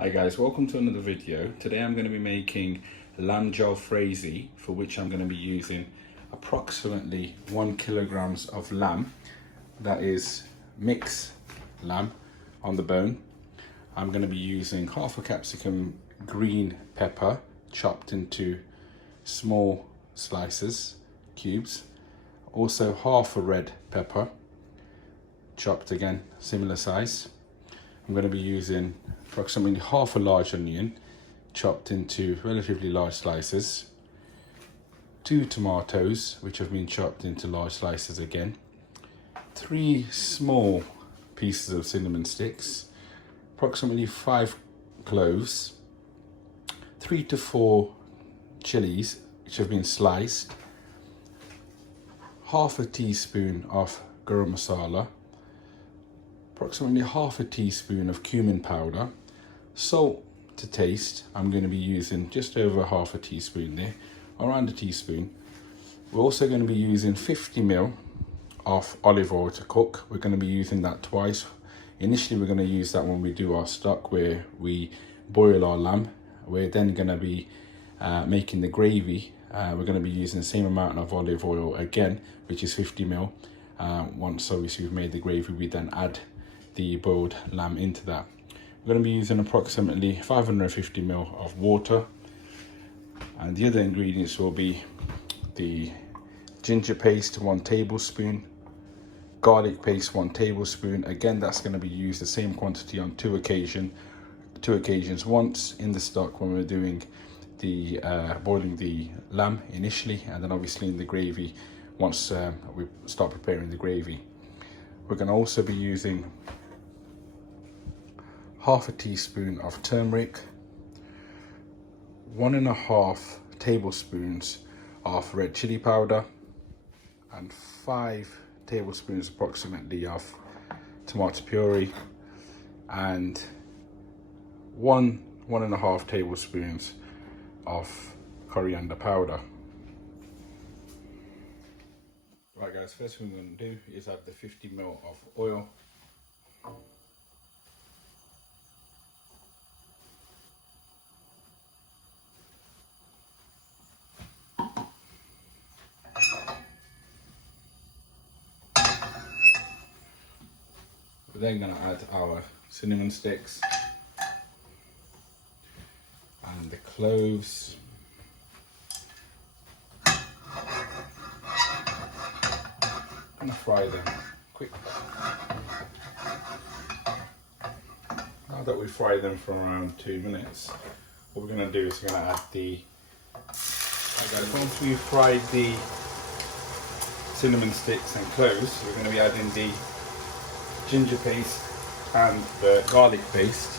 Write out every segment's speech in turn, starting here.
Hi guys, welcome to another video. Today I'm going to be making lamb jalfrezi, for which I'm going to be using approximately 1 kilograms of lamb, that is mixed lamb on the bone. I'm going to be using half a capsicum green pepper chopped into small slices, cubes. Also half a red pepper chopped again, similar size. I'm going to be using approximately half a large onion chopped into relatively large slices, 2 tomatoes which have been chopped into large slices again, 3 small pieces of cinnamon sticks, approximately 5 cloves, 3 to 4 chilies which have been sliced, half a teaspoon of garam masala, approximately half a teaspoon of cumin powder, salt to taste. I'm going to be using just over half a teaspoon there, around a teaspoon. We're also going to be using 50 ml of olive oil to cook. We're going to be using that twice. Initially we're going to use that when we do our stock, where we boil our lamb. We're then going to be making the gravy. We're going to be using the same amount of olive oil again, which is 50 ml. Once obviously we've made the gravy, we then add the boiled lamb into that. We're going to be using approximately 550 ml of water, and the other ingredients will be the ginger paste 1 tablespoon, garlic paste 1 tablespoon. Again, that's going to be used the same quantity on two occasions. Once in the stock when we're doing the boiling the lamb initially, and then obviously in the gravy once we start preparing the gravy. We're going to also be using half a teaspoon of turmeric, 1.5 tablespoons of red chili powder, and 5 tablespoons approximately of tomato puree, and 1.5 tablespoons of coriander powder. Right guys, first thing we're going to do is add the 50 ml of oil. We're then going to add our cinnamon sticks and the cloves. I'm going to fry them quick. Now that we fry them for around 2 minutes, what we're going to do is we're going to add the, once we've fried the cinnamon sticks and cloves, we're going to be adding the ginger paste and the garlic paste.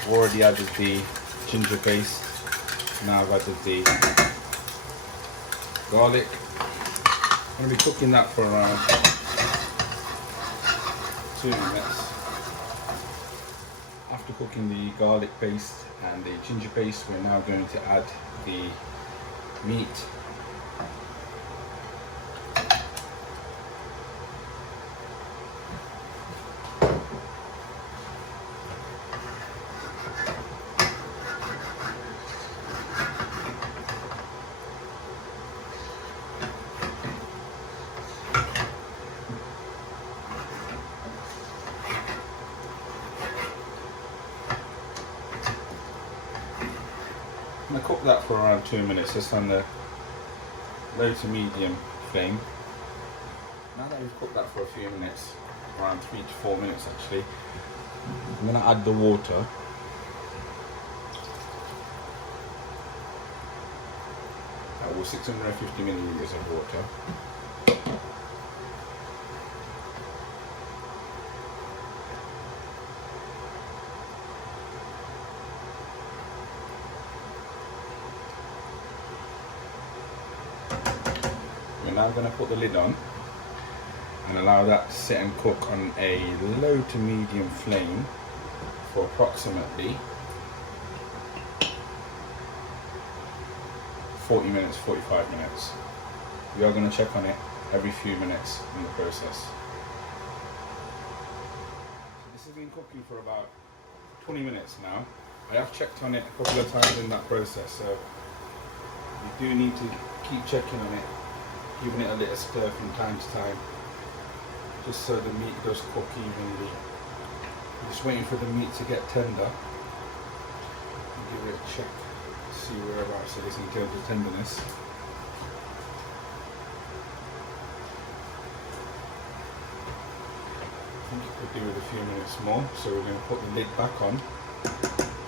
I've already added the ginger paste. Now I've added the garlic. I'm going to be cooking that for around 2 minutes. After cooking the garlic paste and the ginger paste, we're now going to add the meat. I'm going to cook that for around 2 minutes, just on the low to medium flame. Now that we've cooked that for a few minutes, around 3 to 4 minutes actually, I'm going to add the water. That was 650 milliliters of water. We're now going to put the lid on and allow that to sit and cook on a low to medium flame for approximately 40 minutes, 45 minutes. We are going to check on it every few minutes in the process. been cooking for about 20 minutes now. I have checked on it a couple of times in that process, so you do need to keep checking on it, giving it a little stir from time to time, just so the meat does cook evenly. I'm just waiting for the meat to get tender. Give it a check, see whereabouts it is in terms of tenderness. I think it could do with a few minutes more, so we're going to put the lid back on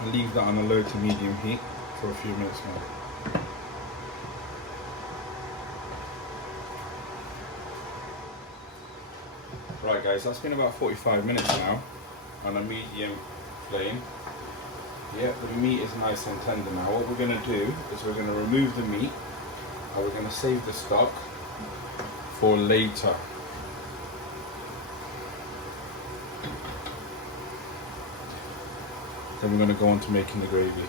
and leave that on a low to medium heat for a few minutes more. Right guys, that's been about 45 minutes now on a medium flame. Yeah, the meat is nice and tender now. What we're going to do is we're going to remove the meat and we're going to save the stock for later. Then we're going to go on to making the gravy.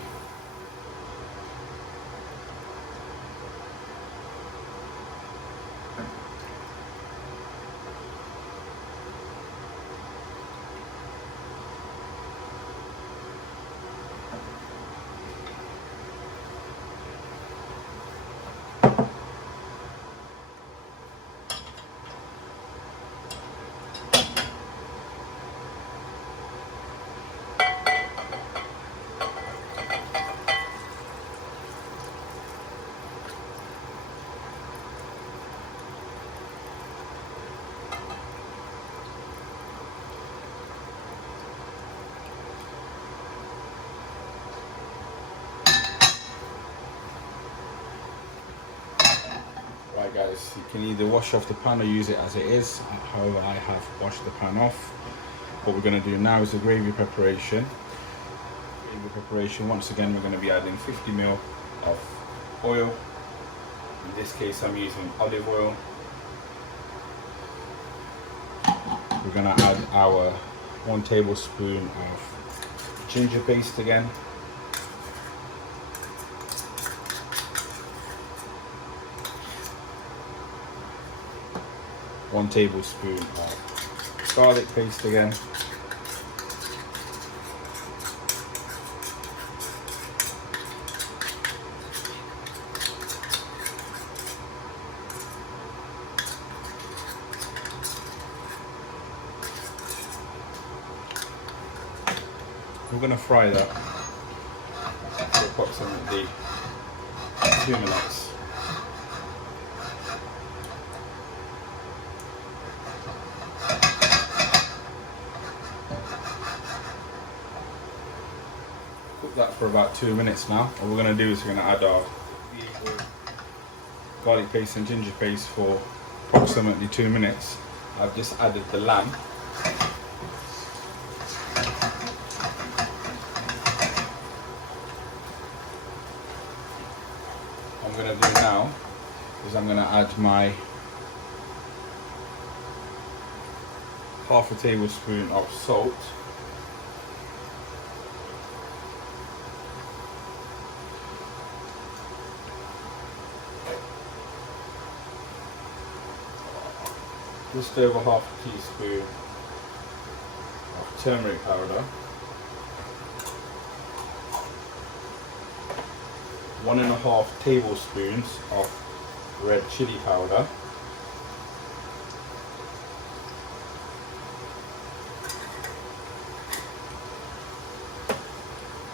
Right guys, you can either wash off the pan or use it as it is. However, I have washed the pan off. What we're going to do now is the gravy preparation. Once again, we're going to be adding 50 ml of oil. In this case, I'm using olive oil. We're going to add our 1 tablespoon of ginger paste again. One tablespoon of garlic paste again. We're going to fry that for approximately 2 minutes. Cook that for about 2 minutes now. What we're going to do is we're going to add our garlic paste and ginger paste for approximately 2 minutes. I've just added the lamb. What I'm going to do now is I'm going to add my half a tablespoon of salt. Just over half a teaspoon of turmeric powder, 1.5 tablespoons of red chili powder,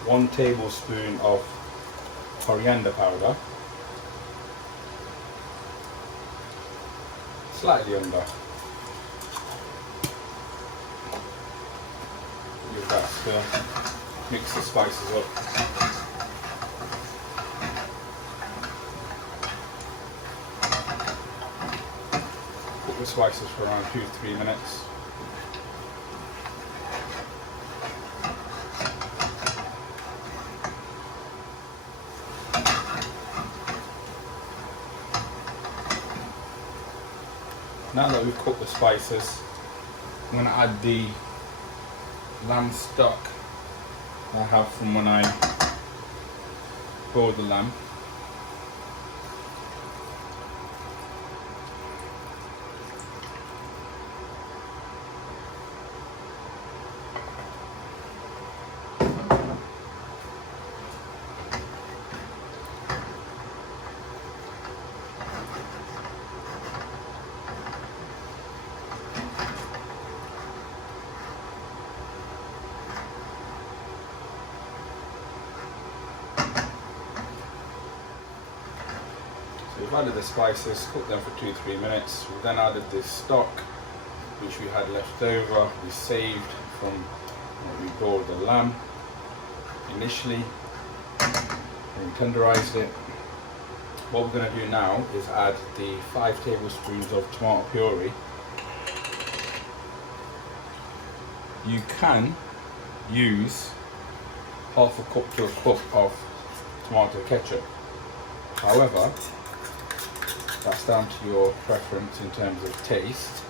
one tablespoon of coriander powder, slightly under. Give that a stir, mix the spices up. Cook the spices for around 2 to 3 minutes. Now that we've cooked the spices, I'm going to add the lamb stock I have from when I boiled the lamb. we've added the spices, cooked them for 2-3 minutes. We then added this stock which we had left over, we saved from when we boiled the lamb initially, and we tenderized it. What we're going to do now is add the 5 tablespoons of tomato puree. You can use half a cup to a cup of tomato ketchup. However, that's down to your preference in terms of taste.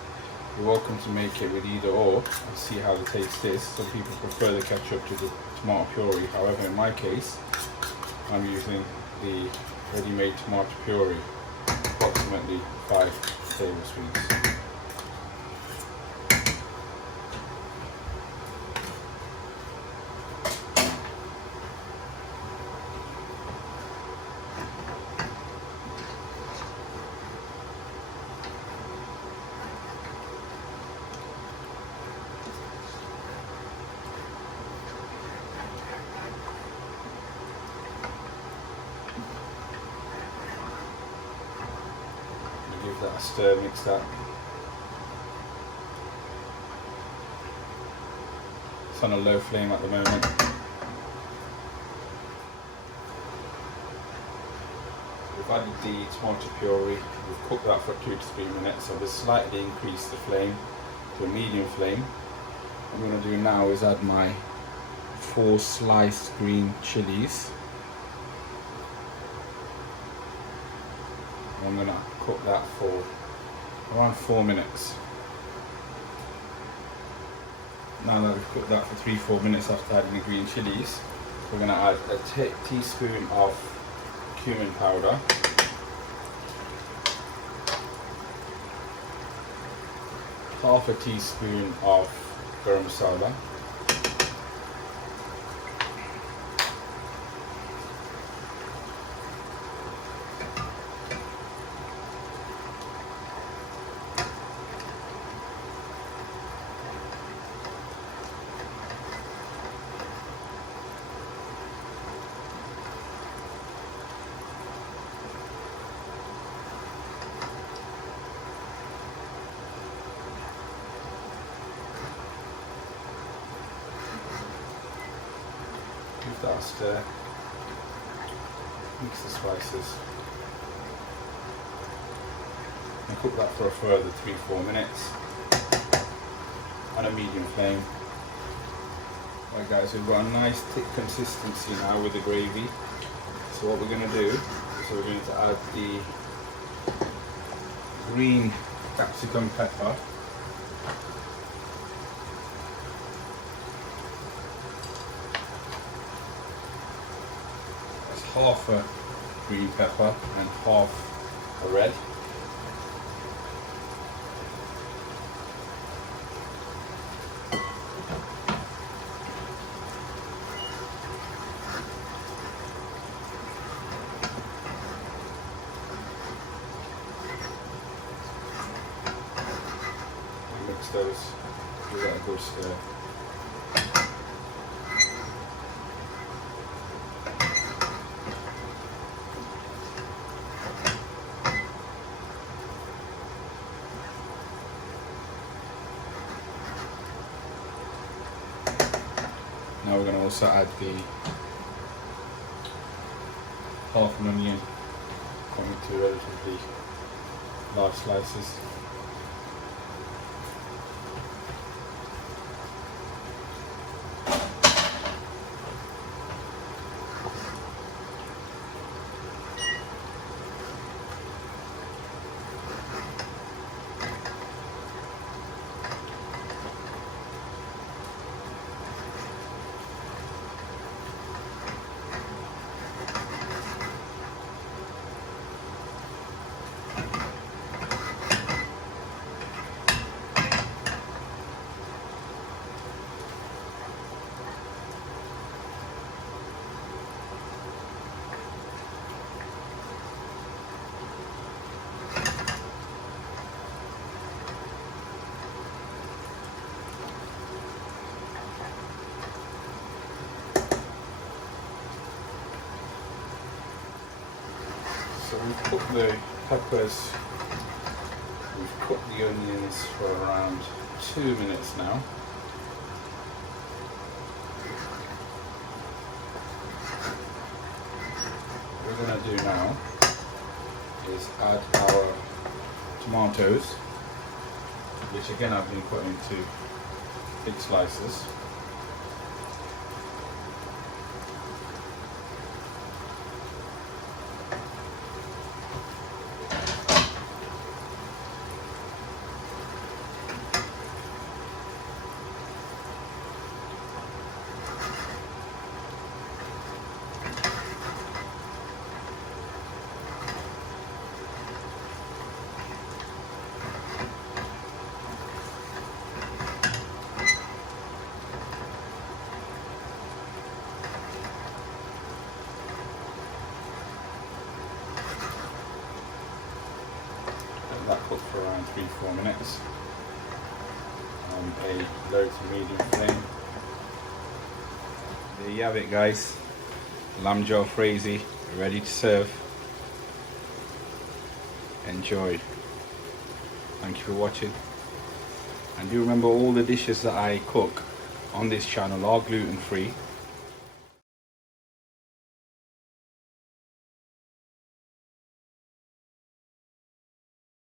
You're welcome to make it with either or and see how the taste is. Some people prefer the ketchup to the tomato puree. However, in my case, I'm using the ready-made tomato puree, approximately 5 tablespoons. Give that a stir, mix that. It's on a low flame at the moment. We've added the tomato puree, we've cooked that for 2 to 3 minutes, so we've slightly increased the flame to a medium flame. What I'm going to do now is add my 4 sliced green chilies. I'm going to cook that for around 4 minutes. Now that we've cooked that for 3-4 minutes after adding the green chilies, we're going to add a teaspoon of cumin powder, half a teaspoon of garam masala, give that a stir, mix the spices, and cook that for a further 3-4 minutes on a medium flame. Right guys, we've got a nice thick consistency now with the gravy. So what we're going to do is we're going to add the green capsicum pepper. That's half a green pepper and half a red. Mix those, give that a good stir. Now we're going to also add the half an onion, coming to relatively large slices. we've cooked the peppers, we've cooked the onions for around 2 minutes now. What we're going to do now is add our tomatoes, which again I've been cut into big slices. That cooked for around 3-4 minutes on a low to medium flame. There you have it, guys. Lamb Jalfrezi ready to serve. Enjoy. Thank you for watching. And do remember, all the dishes that I cook on this channel are gluten free.